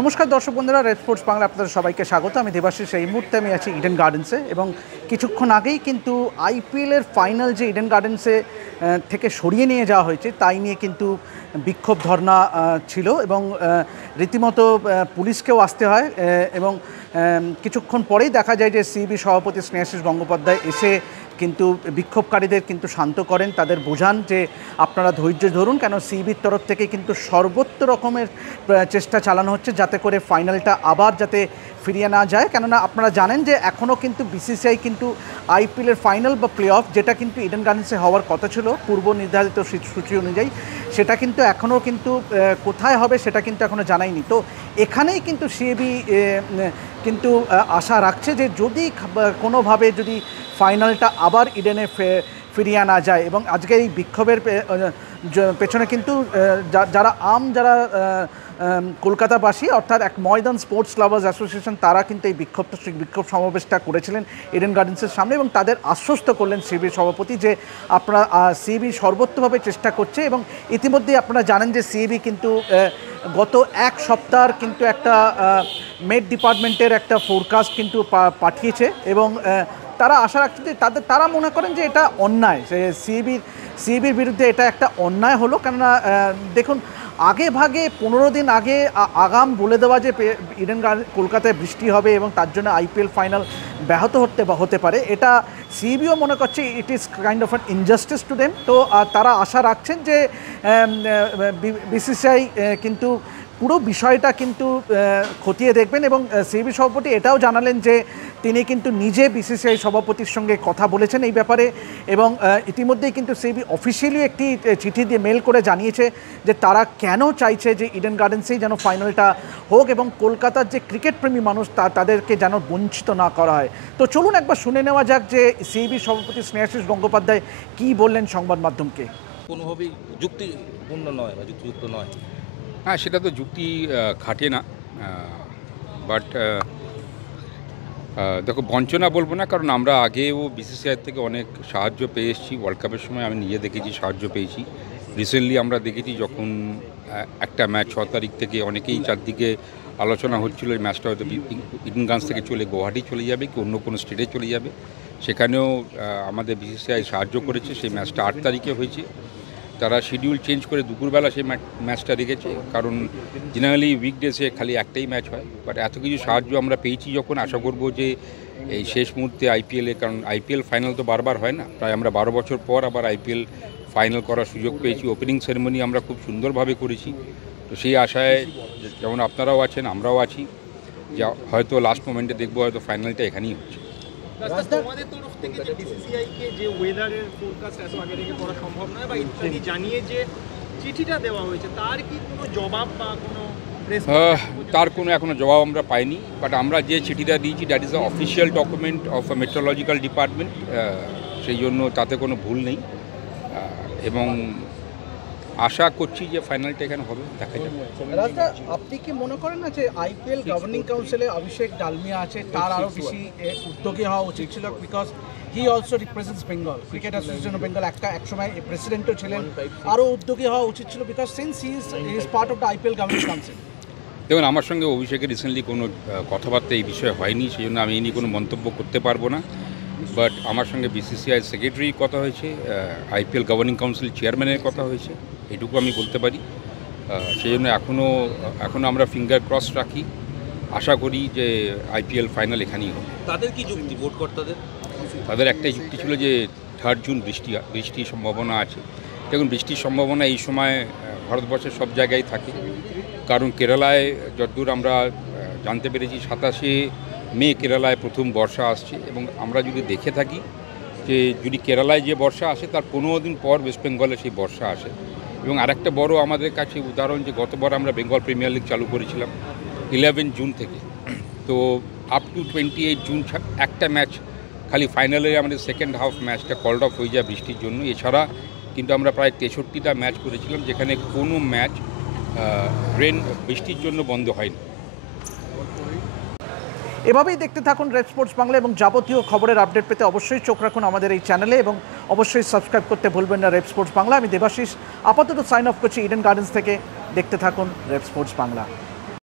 নমস্কার দর্শক বন্ধুরা, রেড স্পোর্টস বাংলা আপনাদের সবাইকে স্বাগত। আমি দেবাশিস। এই মুহূর্তে আমি আছি ইডেন গার্ডেন্সে এবং কিছুক্ষণ আগেই কিন্তু আইপিএলের ফাইনাল যে ইডেন গার্ডেন্সে থেকে সরিয়ে নিয়ে যাওয়া হয়েছে তাই নিয়ে কিন্তু বিক্ষোভ ধর্না ছিল এবং রীতিমতো পুলিশকেও আসতে হয় এবং কিছুক্ষণ পরেই দেখা যায় যে সিবি সভাপতি স্নেহাশিস গঙ্গোপাধ্যায় এসে কিন্তু বিক্ষোভকারীদের কিন্তু শান্ত করেন, তাদের বোঝান যে আপনারা ধৈর্য ধরুন, কেন সিবির তরফ থেকে কিন্তু সর্বত্র রকমের চেষ্টা চালানো হচ্ছে যাতে করে ফাইনালটা আবার যাতে ফিরিয়ে না যায়। কেননা আপনারা জানেন যে এখনও কিন্তু বিসিসিআই কিন্তু আইপিএলের ফাইনাল বা প্লে অফ যেটা কিন্তু ইডেন গার্ডেন্সে হওয়ার কথা ছিল পূর্ব নির্ধারিত সূচি অনুযায়ী, সেটা কিন্তু এখনও কিন্তু কোথায় হবে সেটা কিন্তু এখনও জানায়নি। তো এখানেই কিন্তু সিবি কিন্তু আশা রাখছে যে যদি কোনোভাবে যদি ফাইনালটা আবার ইডেনে ফিরিয়ে আনা যায় এবং আজকে এই বিক্ষোভের পেছনে কিন্তু যারা কলকাতাবাসী অর্থাৎ এক ময়দান স্পোর্টস লাভার্স অ্যাসোসিয়েশন তারা কিন্তু এই বিক্ষোভ সমাবেশটা করেছিলেন ইডেন গার্ডেন্সের সামনে এবং তাদের আশ্বস্ত করলেন সিবির সভাপতি যে আপনারা সিবি সর্বোত্তভাবে চেষ্টা করছে। এবং ইতিমধ্যেই আপনারা জানেন যে সিবি কিন্তু গত এক সপ্তাহের কিন্তু একটা মেট ডিপার্টমেন্টের একটা ফোরকাস্ট কিন্তু পাঠিয়েছে এবং তারা আশা রাখছেন যে তারা মনে করেন যে এটা অন্যায়, সিবির বিরুদ্ধে এটা একটা অন্যায় হলো। কেননা দেখুন, আগে ভাগে 15 দিন আগে আগাম বলে দেওয়া যে ইডেন কলকাতায় বৃষ্টি হবে এবং তার জন্য আইপিএল ফাইনাল ব্যাহত হতে পারে, এটা সিবিও মনে করছে it is kind of an injustice to them. তো তারা আশা রাখছেন যে বিসিসিআই কিন্তু পুরো বিষয়টা কিন্তু খতিয়ে দেখবেন এবং সিবি সভাপতি এটাও জানালেন যে তিনি কিন্তু নিজে বিসিসিআই সভাপতির সঙ্গে কথা বলেছেন এই ব্যাপারে এবং ইতিমধ্যেই কিন্তু সিবি অফিসিয়ালি একটি চিঠি দিয়ে মেল করে জানিয়েছে যে তারা কেন চাইছে যে ইডেন গার্ডেন্সেই যেন ফাইনালটা হোক এবং কলকাতার যে ক্রিকেট প্রেমী মানুষ তাদেরকে যেন বঞ্চিত না করা হয়। তো চলুন একবার শুনে নেওয়া যাক যে সিবি সভাপতি স্নেহাশিস গঙ্গোপাধ্যায় কী বললেন সংবাদ মাধ্যমকে। কোনোভাবেই যুক্তিপূর্ণ নয় বা যুক্তিযুক্ত নয়। হ্যাঁ, সেটা তো যুক্তি খাটে না, বাট দেখো, বঞ্চনা বলবো না, কারণ আমরা আগেও বিসিসিআই থেকে অনেক সাহায্য পেয়ে এসেছি। ওয়ার্ল্ড কাপের সময় আমি নিজে দেখেছি সাহায্য পেয়েছি। রিসেন্টলি আমরা দেখেছি যখন একটা ম্যাচ 6 তারিখ থেকে অনেকেই চারদিকে আলোচনা হচ্ছিল এই ম্যাচটা হয়তো ইডেনগঞ্জ থেকে চলে গুয়াহাটি চলে যাবে কি অন্য কোনো স্টেটে চলে যাবে, সেখানেও আমাদের বিসিসিআই সাহায্য করেছে। সেই ম্যাচটা 8 তারিখে হয়েছে। তারা শিডিউল চেঞ্জ করে দুপুরবেলা সেই ম্যাচটা রেখেছে, কারণ জেনারেলি উইকডেসে খালি একটাই ম্যাচ হয়। বাট এত কিছু সাহায্য আমরা পেয়েছি যখন, আশা করব যে এই শেষ মুহূর্তে আইপিএলে, কারণ আইপিএল ফাইনাল তো বারবার হয় না, প্রায় আমরা 12 বছর পর আবার আইপিএল ফাইনাল করার সুযোগ পেয়েছি। ওপেনিং সেরেমনি আমরা খুব সুন্দরভাবে করেছি। তো সেই আশায় যেমন আপনারাও আছেন, আমরাও আছি, যা হয়তো লাস্ট মোমেন্টে দেখবো হয়তো ফাইনালটা এখানেই হচ্ছে। তোমাদের তরফ থেকে যে বিসিসিআইকে যে ওয়েদারের ফোরকাস্ট এত আগে থেকে করা সম্ভব নয় বা ইত্যাদি জানিয়ে যে চিঠিটা দেওয়া হয়েছে, তার কি কোনো জবাব বা কোনো তার কোনো এখনও জবাব আমরা পাইনি। বাট আমরা যে চিঠিটা দিয়েছি that is a official document of a meteorological department, সেই জন্য তাতে কোনো ভুল নেই এবং আশা করছি যে ফাইনালটা এখানে হবে, দেখা যাবে। রাজদা, আপনি কি মনে করেন না যে আইপিএল গভর্নিং কাউন্সিলে অভিষেক ডালমিয়া আছে, তার আরও বেশি উদ্যোগী হওয়া উচিত ছিল? Because he also represents Bengal, cricket association of Bengal একসময় প্রেসিডেন্টও ছিলেন, আরও উদ্যোগী হওয়া উচিত ছিল because since he is part of the IPL governing council. দেখুন, আমার সঙ্গে অভিষেকের রিসেন্টলি কোনো কথাবার্তা এই বিষয়ে হয়নি, সেই জন্য আমি এই নিয়ে কোনো মন্তব্য করতে পারবো না। বাট আমার সঙ্গে বিসিসিআই সেক্রেটারির কথা হয়েছে, আইপিএল গভর্নিং কাউন্সিল চেয়ারম্যানের কথা হয়েছে, এটুকু আমি বলতে পারি। সেই জন্য এখনও আমরা ফিঙ্গার ক্রস রাখি, আশা করি যে আইপিএল ফাইনাল এখানেই হবে। তাদের কি যুক্তি ভোট কর্তাদের? তাদের একটাই যুক্তি ছিল যে 3 জুন বৃষ্টির সম্ভাবনা আছে। দেখুন, বৃষ্টির সম্ভাবনা এই সময় ভারতবর্ষের সব জায়গায় থাকে, কারণ কেরালায় যতদূর আমরা জানতে পেরেছি 27শে মে কেরালায় প্রথম বর্ষা আসছে এবং আমরা যদি দেখে থাকি যে যদি কেরালায় যে বর্ষা আসে তার 15 দিন পর ওয়েস্ট বেঙ্গলে সেই বর্ষা আসে। এবং আরেকটা বড় আমাদের কাছে উদাহরণ যে গতবার আমরা বেঙ্গল প্রিমিয়ার লিগ চালু করেছিলাম 11 জুন থেকে, তো আপ টু 28 জুন একটা ম্যাচ খালি ফাইনালে আমাদের সেকেন্ড হাফ ম্যাচটা কল্ড অফ হয়ে যায় বৃষ্টির জন্য। এছাড়া কিন্তু আমরা প্রায় 63টা ম্যাচ করেছিলাম যেখানে কোনো ম্যাচ বৃষ্টির জন্য বন্ধ হয়নি। এভাবেই দেখতে থাকুন রেড স্পোর্টস বাংলা এবং যাবতীয় খবরের আপডেট পেতে অবশ্যই চোখ রাখুন আমাদের এই চ্যানেলে এবং অবশ্যই সাবস্ক্রাইব করতে ভুলবেন না রেড স্পোর্টস বাংলা। আমি দেবাশিস আপাতত সাইন অফ করছি ইডেন গার্ডেন্স থেকে। দেখতে থাকুন রেড স্পোর্টস বাংলা।